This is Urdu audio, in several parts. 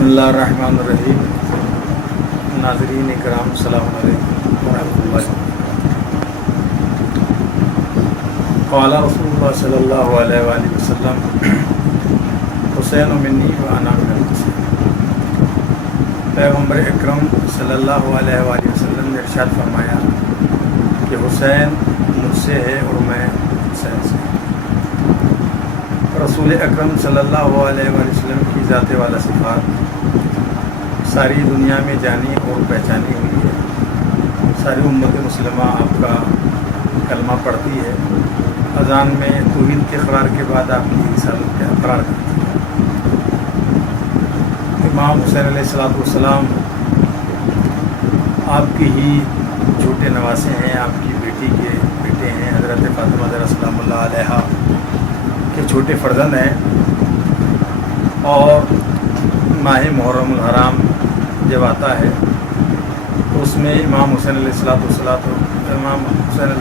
بسم اللہ الرحمن الرحیم۔ ناظرین کرام السلام علیکم ورحمۃ اللہ۔ قال رسول اللہ صلی اللہ علیہ وآلہ وسلم حسین منی وانا من الحسین۔ پیغمبر اکرم صلی اللہ علیہ وآلہ وسلم نے ارشاد فرمایا کہ حسین مجھ سے ہے اور میں حسین سے۔ رسول اکرم صلی اللہ علیہ وآلہ وسلم کی ذات والا صفات ساری دنیا میں جانی اور پہچانی ہوئی ہے۔ ساری امت مسلمہ آپ کا کلمہ پڑھتی ہے، اذان میں توحید کے اقرار کے بعد آپ کی رسالت کا اقرار کرتی ہے۔ امام حسین علیہ السلام آپ کی ہی چھوٹے نواسے ہیں، آپ کی بیٹی کے بیٹے ہیں، حضرت فاطمہ زہرا سلام اللہ علیہا کے چھوٹے فرزند ہیں، اور ماہ محرم الحرام جب آتا ہے تو اس میں امام حسین علیہ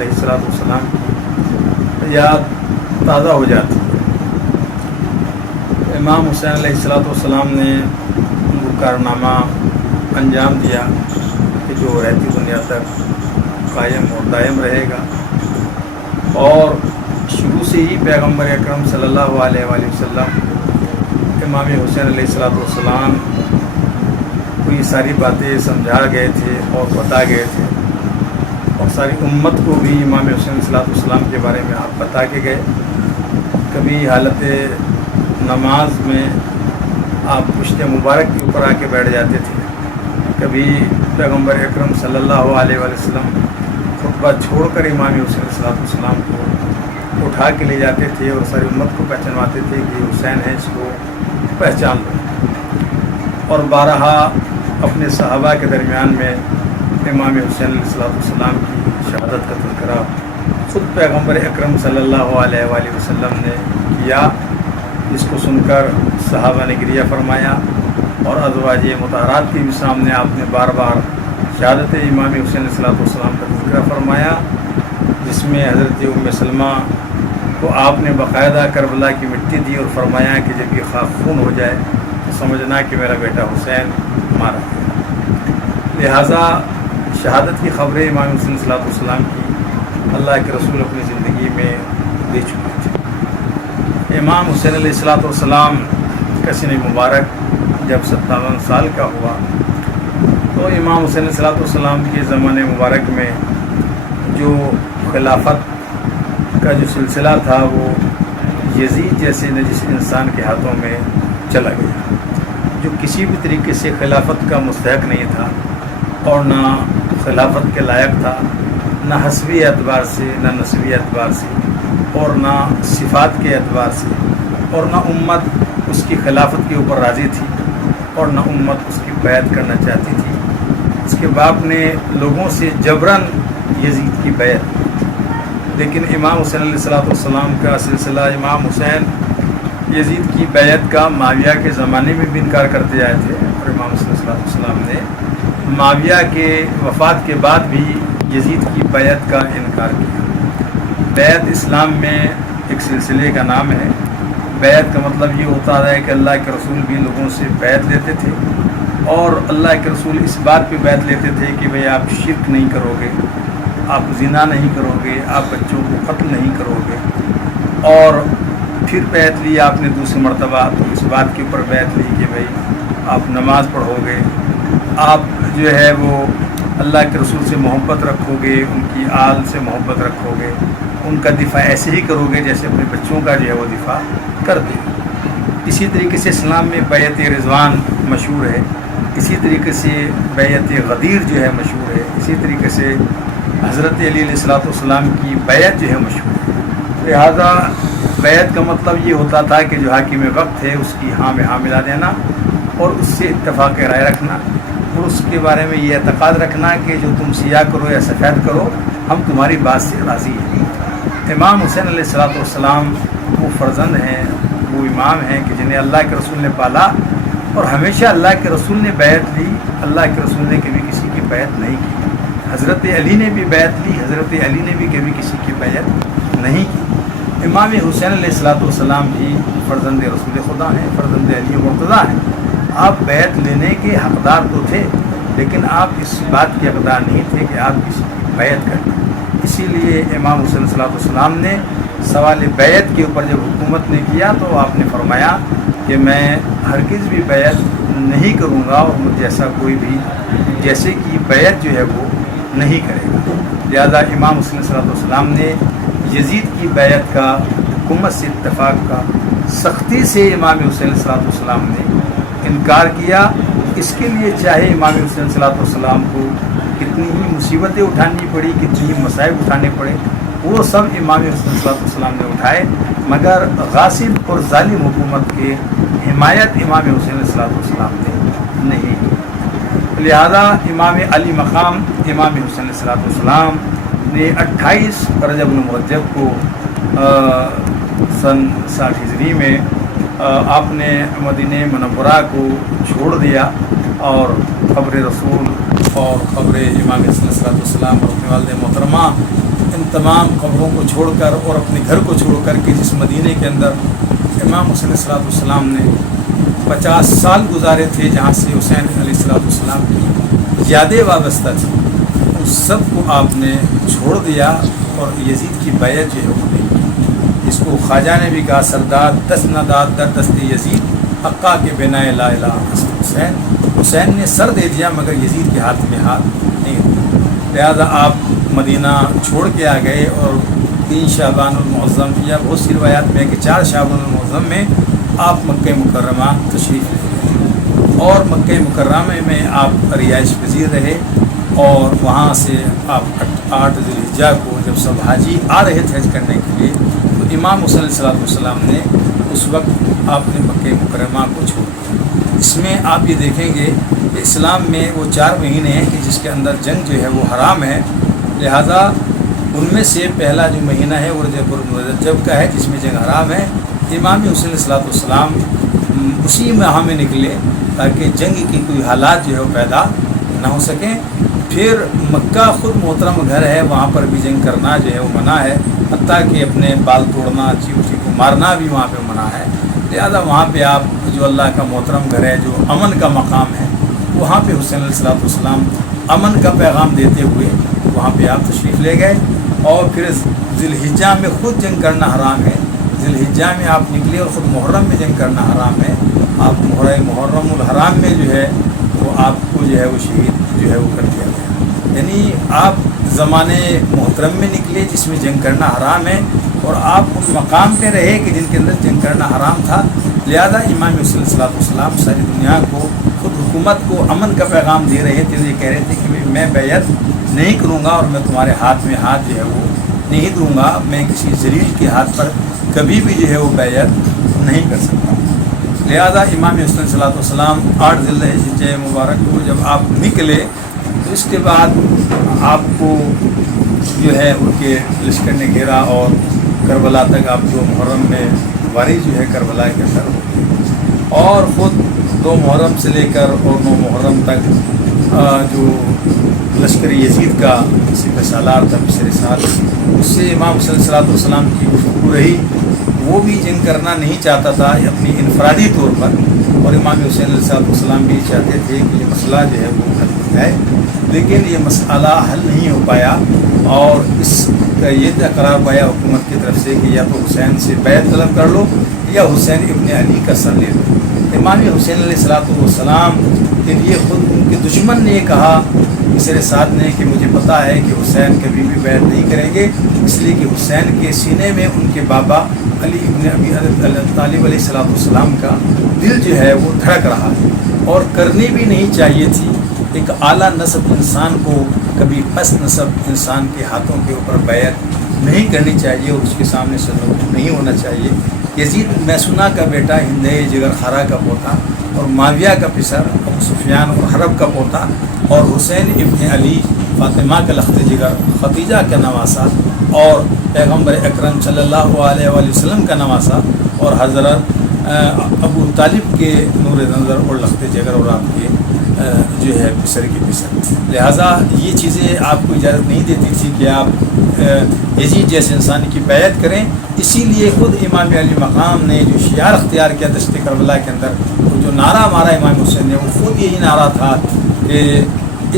السلام کی یاد تازہ ہو جاتی ہے۔ امام حسین علیہ السلام نے وہ کارنامہ انجام دیا کہ جو رہتی دنیا تک قائم اور دائم رہے گا، اور شروع سے ہی پیغمبر اکرم صلی اللہ علیہ وآلہ وسلم امام حسین علیہ السلام کو یہ ساری باتیں سمجھا گئے تھے اور بتا گئے تھے، اور ساری امت کو بھی امام حسین علیہ السلام کے بارے میں آپ بتا کے گئے۔ کبھی حالت نماز میں آپ پشت مبارک کے اوپر آ کے بیٹھ جاتے تھے، کبھی پیغمبر اکرم صلی اللہ علیہ وآلہ وسلم خطبہ چھوڑ کر امام حسین علیہ السلام کو اٹھا کے لے جاتے تھے اور ساری امت کو پہچانواتے تھے کہ حسین ہے، اس کو پہچان لو۔ اور بارہا اپنے صحابہ کے درمیان میں امام حسین علیہ السلام کی شہادت کا تذکرہ خود پیغمبر اکرم صلی اللہ علیہ وآلہ وسلم نے کیا، جس کو سن کر صحابہ نے گریہ فرمایا، اور ازواج مطہرات کے بھی سامنے آپ نے بار بار شہادت امام حسین علیہ السلام کا تذکرہ فرمایا، جس میں حضرت ام سلمہ کو آپ نے باقاعدہ کربلا کی مٹی دی اور فرمایا کہ جب یہ خاک خون ہو جائے تو سمجھنا کہ میرا بیٹا حسین مارا گیا۔ لہٰذا شہادت کی خبریں امام حسین صلی اللہ علیہ وسلم کی اللہ کے رسول اپنی زندگی میں دے چکے تھے۔ امام حسین علیہ السلام کا سن مبارک جب 57 سال کا ہوا تو امام حسین علیہ السلام کے زمانے مبارک میں جو خلافت کا جو سلسلہ تھا وہ یزید جیسے نجس انسان کے ہاتھوں میں چلا گیا، جو کسی بھی طریقے سے خلافت کا مستحق نہیں تھا اور نہ خلافت کے لائق تھا، نہ حسبی اعتبار سے، نہ نسبی اعتبار سے، اور نہ صفات کے اعتبار سے، اور نہ امت اس کی خلافت کے اوپر راضی تھی اور نہ امت اس کی بیعت کرنا چاہتی تھی۔ اس کے باپ نے لوگوں سے جبراً یزید کی بیعت، لیکن امام حسین علیہ السلام کا سلسلہ، امام حسین یزید کی بیعت کا معاویہ کے زمانے میں بھی انکار کرتے آئے تھے، اور امام حسین علیہ السلام نے معاویہ کے وفات کے بعد بھی یزید کی بیعت کا انکار کیا۔ بیعت اسلام میں ایک سلسلے کا نام ہے۔ بیعت کا مطلب یہ ہوتا ہے کہ اللہ کے رسول بھی لوگوں سے بیعت لیتے تھے، اور اللہ کے رسول اس بات پہ بیعت لیتے تھے کہ بھئی آپ شرک نہیں کرو گے، آپ زنا نہیں کرو گے، آپ بچوں کو قتل نہیں کرو گے۔ اور پھر بیعت لی آپ نے دوسری مرتبہ تو اس بات کے اوپر بیعت لی کہ بھئی آپ نماز پڑھو گے، آپ جو ہے وہ اللہ کے رسول سے محبت رکھو گے، ان کی آل سے محبت رکھو گے، ان کا دفاع ایسے ہی کرو گے جیسے اپنے بچوں کا جو ہے وہ دفاع کرتے ہیں۔ اسی طریقے سے اسلام میں بیعت رضوان مشہور ہے، اسی طریقے سے بیعت غدیر جو ہے مشہور ہے، اسی طریقے سے حضرت علی علیہ السلام کی بیعت جو ہے مشہور ہے۔ لہذا بیعت کا مطلب یہ ہوتا تھا کہ جو حاکم وقت ہے اس کی ہاں میں ہاں ملا دینا، اور اس سے اتفاق رائے رکھنا، اور اس کے بارے میں یہ اعتقاد رکھنا کہ جو تم سیاہ کرو یا سفید کرو ہم تمہاری بات سے راضی ہیں۔ امام حسین علیہ السلام وہ فرزند ہیں، وہ امام ہیں کہ جنہیں اللہ کے رسول نے پالا، اور ہمیشہ اللہ کے رسول نے بیعت لی، اللہ کے رسول نے کبھی کسی کی بیعت نہیں کی۔ حضرت علی نے بھی بیعت لی، حضرت علی نے بھی کبھی کسی کی بیعت نہیں کی۔ امام حسین علیہ السلام بھی فرزند رسول خدا ہیں، فرزند علی مرتضیٰ ہیں۔ آپ بیعت لینے کے حقدار تو تھے، لیکن آپ اس بات کے حقدار نہیں تھے کہ آپ کسی کی بیعت کریں۔ اسی لیے امام حسین صلی اللہ علیہ وسلم نے سوال بیعت کے اوپر جب حکومت نے کیا تو آپ نے فرمایا کہ میں ہرگز بھی بیعت نہیں کروں گا، اور مجھ جیسا کوئی بھی جیسے کہ بیعت جو ہے وہ نہیں کرے گا۔ لہذا امام حسین صلی اللہ علیہ وسلم نے یزید کی بیعت کا حکومت سے اتفاق کا سختی سے امام حسین صلی اللہ علیہ وسلم نے انکار کیا۔ اس کے لیے چاہے امام حسین صلی اللہ علیہ وسلم کو کتنی ہی مصیبتیں اٹھانی پڑی، کتنی ہی مصائب اٹھانے پڑے، وہ سب امام حسین صلی اللہ علیہ وسلم نے اٹھائے، مگر غاصب اور ظالم حکومت کے حمایت امام حسین صلی اللہ علیہ وسلم نے نہیں کی۔ لہذا امام علی مقام امام حسین صلی اللہ علیہ وسلم نے 28 رجب المرجب کو سن 60 ہجری میں آپ نے مدینہ منورہ کو چھوڑ دیا، اور قبر رسول اور قبر امام حسین صلی اللہ علیہ وسلم اور اپنے والد محترمہ، ان تمام قبروں کو چھوڑ کر اور اپنے گھر کو چھوڑ کر کے جس مدینے کے اندر امام حسین صلی اللہ علیہ وسلم نے 50 سال گزارے تھے، جہاں سے حسین علیہ الصلوۃ والسلام کی زیادہ وابستہ تھی، اس سب کو آپ نے چھوڑ دیا اور یزید کی بیعت جو ہے وہ نہیں کی۔ اس کو خواجہ نے بھی کہا، سردار دست نداد در دست یزید حقا کے بنا لا الہ حسین، حسین نے سر دے دیا مگر یزید کے ہاتھ میں ہاتھ نہیں دیا۔ لہذا آپ مدینہ چھوڑ کے آ گئے، اور 3 شعبان المعظم یا بہت سی روایات میں کہ 4 شعبان المعظم میں آپ مکہ مکرمہ تشریف لے گئے، اور مکہ مکرمہ میں آپ رہائش پذیر رہے، اور وہاں سے آپ 8 ذی الحجہ کو جب سب حاجی آ رہے تھے حج کرنے کے لیے، تو امام حسین صلی اللہ علیہ وسلم نے اس وقت آپ نے مکہ مکرمہ کو چھوڑ دیا۔ اس میں آپ یہ دیکھیں گے کہ اسلام میں وہ 4 مہینے ہیں کہ جس کے اندر جنگ جو ہے وہ حرام ہے، لہذا ان میں سے پہلا جو مہینہ ہے وہ رجب المرجب کا ہے جس میں جنگ حرام ہے۔ امام حسین صلی اللہ علیہ وسلم اسی ماہ میں نکلے تاکہ جنگ کی کوئی حالات جو ہے وہ پیدا نہ ہو سکیں۔ پھر مکہ خود محترم گھر ہے، وہاں پر بھی جنگ کرنا جو ہے وہ منع ہے، حتیٰ کہ اپنے بال توڑنا، چیوٹی کو مارنا بھی وہاں پہ منع ہے۔ لہذا وہاں پہ آپ جو اللہ کا محترم گھر ہے، جو امن کا مقام ہے، وہاں پہ حسین علیہ الصلوۃ والسلام امن کا پیغام دیتے ہوئے وہاں پہ آپ تشریف لے گئے، اور پھر ذی الحجہ میں خود جنگ کرنا حرام ہے۔ ذی الحجہ میں آپ نکلے اور خود محرم میں جنگ کرنا حرام ہے۔ آپ محرم الحرام میں جو ہے وہ آپ کو جو ہے وہ شہید جو ہے وہ کر دیا گیا، یعنی آپ زمانے محترم میں نکلے جس میں جنگ کرنا حرام ہے، اور آپ اس مقام پہ رہے کہ جن کے اندر جنگ کرنا حرام تھا۔ لہذا امام حسین صلی اللہ علیہ وسلم ساری دنیا کو، خود حکومت کو امن کا پیغام دے رہے تھے، یہ کہہ رہے تھے کہ میں بیعت نہیں کروں گا، اور میں تمہارے ہاتھ میں ہاتھ جو ہے وہ نہیں دوں گا، میں کسی ذلیل کے ہاتھ پر کبھی بھی جو ہے وہ بیعت نہیں کر سکتا۔ لہذا امام حسین صلی اللہ علیہ وسلم 8 ذی الحجہ مبارک کو جب آپ نکلے تو اس کے بعد آپ کو جو ہے ان کے لشکر نے گھیرا، اور کربلا تک آپ 2 محرم میں وارث جو ہے کربلا کے اندر ہو گئے، اور خود 2 محرم سے لے کر اور 9 محرم تک جو لشکر یزید کا سپہ سالار تھا بسر سال، اس سے امام حسین صلی اللہ علیہ وسلم کی گفتگو رہی۔ وہ بھی جنگ کرنا نہیں چاہتا تھا اپنی انفرادی طور پر، اور امام حسین علیہ السلام بھی چاہتے تھے کہ یہ مسئلہ جو ہے وہ حل ہو جائے، لیکن یہ مسئلہ حل نہیں ہو پایا، اور اس کا یہ قرار پایا حکومت کی طرف سے کہ یا تو حسین سے بیعت طلب کر لو یا حسین ابن علی کا سر لے لو۔ امام حسین علیہ السلام کے لیے خود ان کے دشمن نے یہ کہا بسر سعد نے کہ مجھے پتہ ہے کہ حسین کبھی بھی بیعت نہیں کریں گے، اس لیے کہ حسین کے سینے میں ان کے بابا علی ابن ابی طالب علیہ السلام کا دل جو ہے وہ دھڑک رہا ہے، اور کرنی بھی نہیں چاہیے تھی۔ ایک اعلیٰ نسب انسان کو کبھی پست نسب انسان کے ہاتھوں کے اوپر بیعت نہیں کرنی چاہیے، اور اس کے سامنے سلوک نہیں ہونا چاہیے۔ یزید میسونہ کا بیٹا، ہندے جگر خارا کا پوتا، اور معاویہ کا پسر ابو سفیان اور حرب کا پوتا، اور حسین ابن علی فاطمہ کا لخت جگر، ختیجہ کا نواسا، اور پیغمبر اکرم صلی اللہ علیہ وآلہ وسلم کا نواسا، اور حضرت ابو طالب کے نور نظر اور لخت جگر اور آپ کے جو ہے پسر کی پسر. لہٰذا یہ چیزیں آپ کو اجازت نہیں دیتی تھی کہ آپ یزید جیسے انسان کی بیعت کریں. اسی لیے خود امام علی مقام نے جو شعار اختیار کیا دشت کربلا کے اندر، وہ جو نعرہ مارا امام حسین نے، وہ خود یہی نعرہ تھا کہ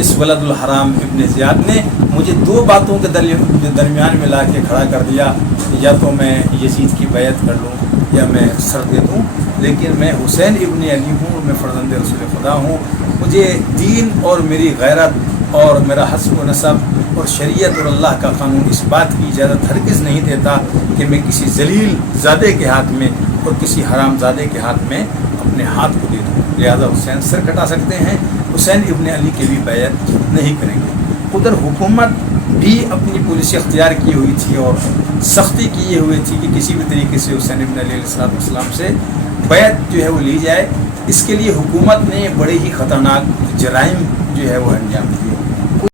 اس ولد الحرام ابن زیاد نے مجھے دو باتوں کے درمیان میں لا کے کھڑا کر دیا، یا تو میں یزید کی بیعت کر لوں یا میں سر دے دوں، لیکن میں حسین ابن علی ہوں، میں فرزند رسول خدا ہوں. مجھے دین اور میری غیرت اور میرا حسب و نسب اور شریعت اور اللہ کا قانون اس بات کی اجازت ہرگز نہیں دیتا کہ میں کسی ذلیل زادے کے ہاتھ میں اور کسی حرام زادے کے ہاتھ میں اپنے ہاتھ کو دے دوں. لہذا حسین سر کٹا سکتے ہیں، حسین ابن علی کی بھی بیعت نہیں کریں گے. ادھر حکومت بھی اپنی پالیسی اختیار کی ہوئی تھی اور سختی کی ہوئی تھی کہ کسی بھی طریقے سے حسین ابن علی علیہ السلام سے بیعت جو ہے وہ لی جائے. اس کے لیے حکومت نے بڑے ہی خطرناک جرائم جو ہے وہ انجام دیے.